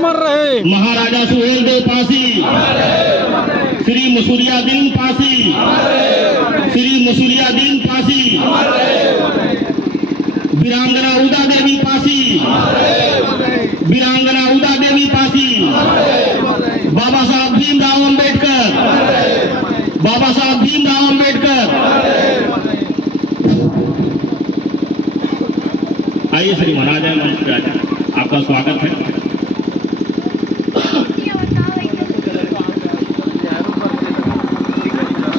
अमर रहे। महाराजा सुहेलदेव पासी, श्री मसूरियादीन पासी, श्री मसूरियादीन पासी, वीरांगना उदा देवी पासी, वीरांगना उदा देवी पासी, बाबा साहब भीमराव अंबेडकर, बाबा साहब भीमराव अंबेडकर। आइए श्री महाराज मंच पे आइए, आपका स्वागत है।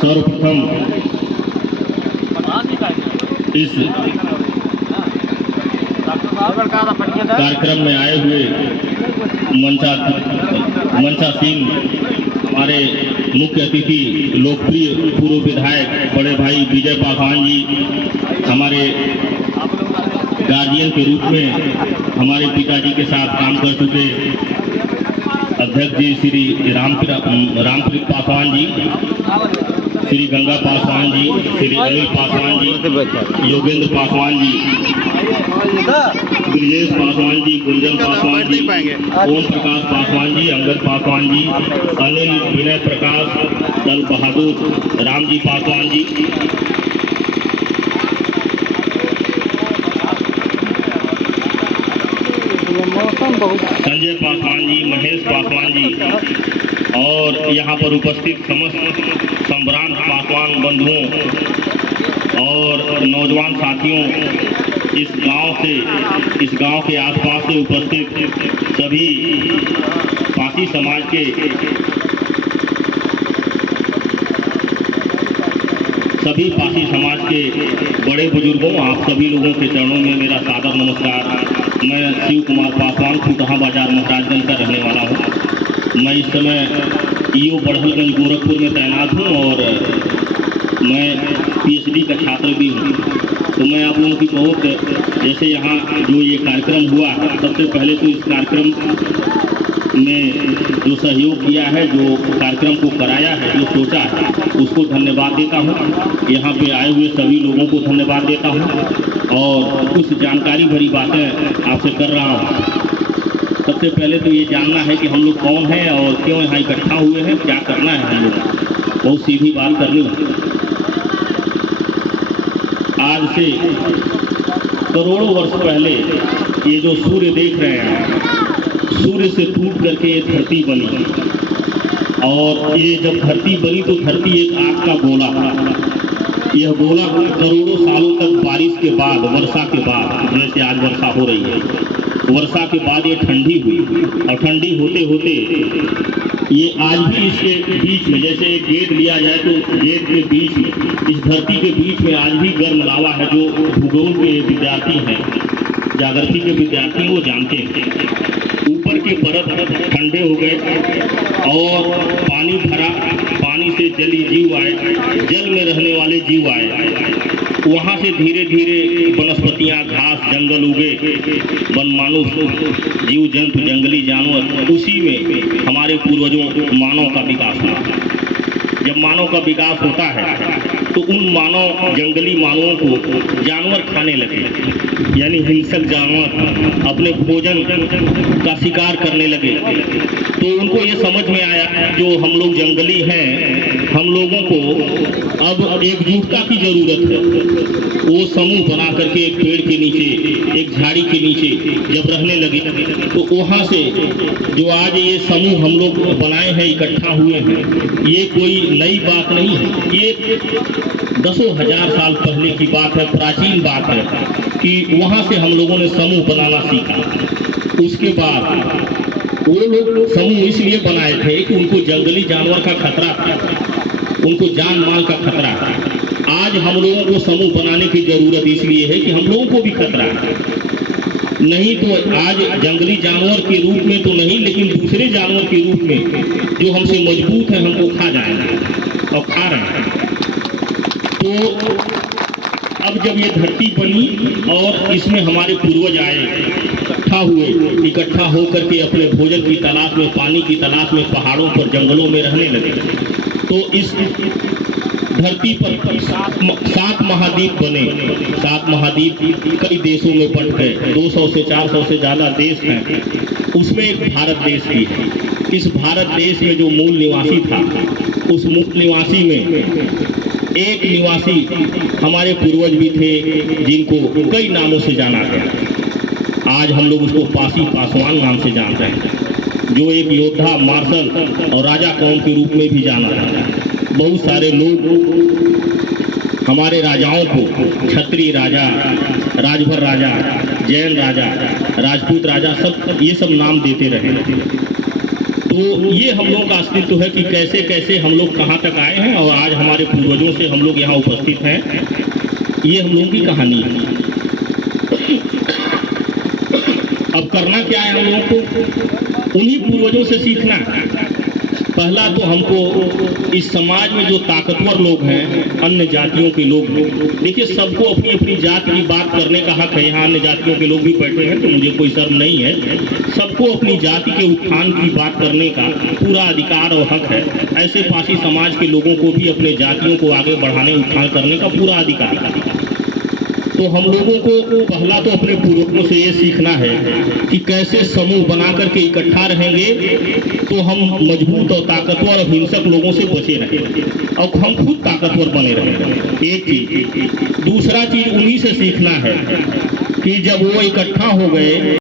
सर्वप्रथम इस कार्यक्रम में आए हुए मंचासीन हमारे मुख्य अतिथि लोकप्रिय पूर्व विधायक बड़े भाई विजय पासवान जी, हमारे गार्जियन के रूप में हमारे पिताजी के साथ काम कर चुके अध्यक्ष जी श्री रामप्रीत पासवान जी, श्री गंगा पासवान जी, श्री अनिल पासवान जी, योगेंद्र पासवान जी, ब्रजेश पासवान जी, गुंजन पासवान जी, ओम प्रकाश पासवान जी, अंगद पासवान जी, अनिल विनय प्रकाश, दल बहादुर राम जी पासवान जी, संजय पासवान जी, महेश पासवान जी और यहाँ पर उपस्थित समस्त संभ्रांत पासवान बंधुओं और नौजवान साथियों, इस गांव के आसपास से उपस्थित सभी पासी समाज के बड़े बुजुर्गों, आप सभी लोगों के चरणों में मेरा सादर नमस्कार। मैं शिव कुमार पासवान फुटहा बाजार महाराजगंज का रहने वाला हूँ। मैं इस समय ईओ बढ़लगंज गोरखपुर में तैनात हूँ और मैं पीएचडी का छात्र भी हूँ। तो मैं आप लोगों की बहुत जैसे यहाँ जो ये कार्यक्रम हुआ है, सबसे पहले तो इस कार्यक्रम में जो सहयोग किया है, जो कार्यक्रम को कराया है, जो सोचा है, उसको धन्यवाद देता हूँ। यहाँ पे आए हुए सभी लोगों को धन्यवाद देता हूँ और कुछ जानकारी भरी बातें आपसे कर रहा हूँ। सबसे पहले तो ये जानना है कि हम लोग कौन हैं और क्यों यहाँ इकट्ठा हुए हैं, क्या करना है हम लोग। बहुत सीधी बात करनी है। आज से करोड़ों वर्ष पहले ये जो सूर्य देख रहे हैं, सूर्य से टूट करके ये धरती बनी और ये जब धरती बनी तो धरती एक आग का गोला था। यह गोला करोड़ों सालों तक बारिश के बाद, वर्षा के बाद, जैसे आज वर्षा हो रही है, वर्षा के बाद ये ठंडी हुई और ठंडी होते होते ये आज भी इसके बीच में, जैसे एक गेट लिया जाए तो गेट के बीच में, इस धरती के बीच में आज भी गर्म लावा है। जो भूगोल के विद्यार्थी हैं, जागृति के विद्यार्थी, वो जानते हैं ऊपर के परत ठंडे हो गए और पानी भरा, पानी से जली जीव आए, जल में रहने वाले जीव आए, वहाँ से धीरे धीरे वनस्पतियाँ, घास, जंगल उगे, वनमानुष, जीव जंतु, जंगली जानवर, उसी में हमारे पूर्वजों मानव का विकास हुआ। जब मानव का विकास होता है तो उन मानव, जंगली मानवों को जानवर खाने लगे, यानी हिंसक जानवर अपने भोजन का शिकार करने लगे। तो उनको ये समझ में आया जो हम लोग जंगली हैं, हम लोगों को अब एकजुटता की जरूरत है। वो समूह बना करके एक पेड़ के नीचे, एक झाड़ी के नीचे जब रहने लगे तो वहाँ से जो आज ये समूह हम लोग बनाए हैं, इकट्ठा हुए हैं, ये कोई नई बात नहीं है। ये दसों हजार साल पहले की बात है, प्राचीन बात है कि वहाँ से हम लोगों ने समूह बनाना सीखा। उसके बाद वो लोग समूह इसलिए बनाए थे कि उनको जंगली जानवर का खतरा था, उनको जान माल का खतरा था। आज हम लोगों को समूह बनाने की जरूरत इसलिए है कि हम लोगों को भी खतरा है। नहीं तो आज जंगली जानवर के रूप में तो नहीं, लेकिन दूसरे जानवर के रूप में जो हमसे मजबूत है, हमको खा जाएंगे और खा रहे हैं। तो अब जब ये धरती बनी और इसमें हमारे पूर्वज आए, इकट्ठा होकर के अपने भोजन की तलाश में, पानी की तलाश में पहाड़ों पर, जंगलों में रहने लगे। तो इस धरती पर सात महाद्वीप बने। सात महाद्वीप कई देशों में बंट गए, 200 से 400 से ज़्यादा देश हैं, उसमें एक भारत देश भी है। इस भारत देश में जो मूल निवासी था, उस मूल निवासी में एक निवासी हमारे पूर्वज भी थे जिनको कई नामों से जाना गया। आज हम लोग उसको पासी पासवान नाम से जानते हैं, जो एक योद्धा, मार्शल और राजा कौम के रूप में भी जाना जाता है। बहुत सारे लोग हमारे राजाओं को क्षत्रिय राजा, राजभर राजा, जैन राजा, राजपूत राजा, ये सब नाम देते रहे। तो ये हम लोगों का अस्तित्व है कि कैसे कैसे हम लोग कहाँ तक आए हैं और आज हमारे पूर्वजों से हम लोग यहाँ उपस्थित हैं। ये हम लोगों की कहानी है। अब करना क्या है हम लोगों को? उन्हीं पूर्वजों से सीखना है। पहला तो हमको इस समाज में जो ताकतवर लोग हैं, अन्य जातियों के लोग हैं, देखिए सबको अपनी अपनी जाति की बात करने का हक है। यहाँ अन्य जातियों के लोग भी बैठे हैं तो मुझे कोई शर्म नहीं है। सबको अपनी जाति के उत्थान की बात करने का पूरा अधिकार और हक है। ऐसे पासी समाज के लोगों को भी अपने जातियों को आगे बढ़ाने, उत्थान करने का पूरा अधिकार है। तो हम लोगों को पहला तो अपने पूर्वजों से ये सीखना है कि कैसे समूह बना करके इकट्ठा रहेंगे तो हम मजबूत और ताकतवर और हिंसक लोगों से बचे रहेंगे और हम खुद ताकतवर बने रहेंगे। एक चीज। दूसरा चीज उन्हीं से सीखना है कि जब वो इकट्ठा हो गए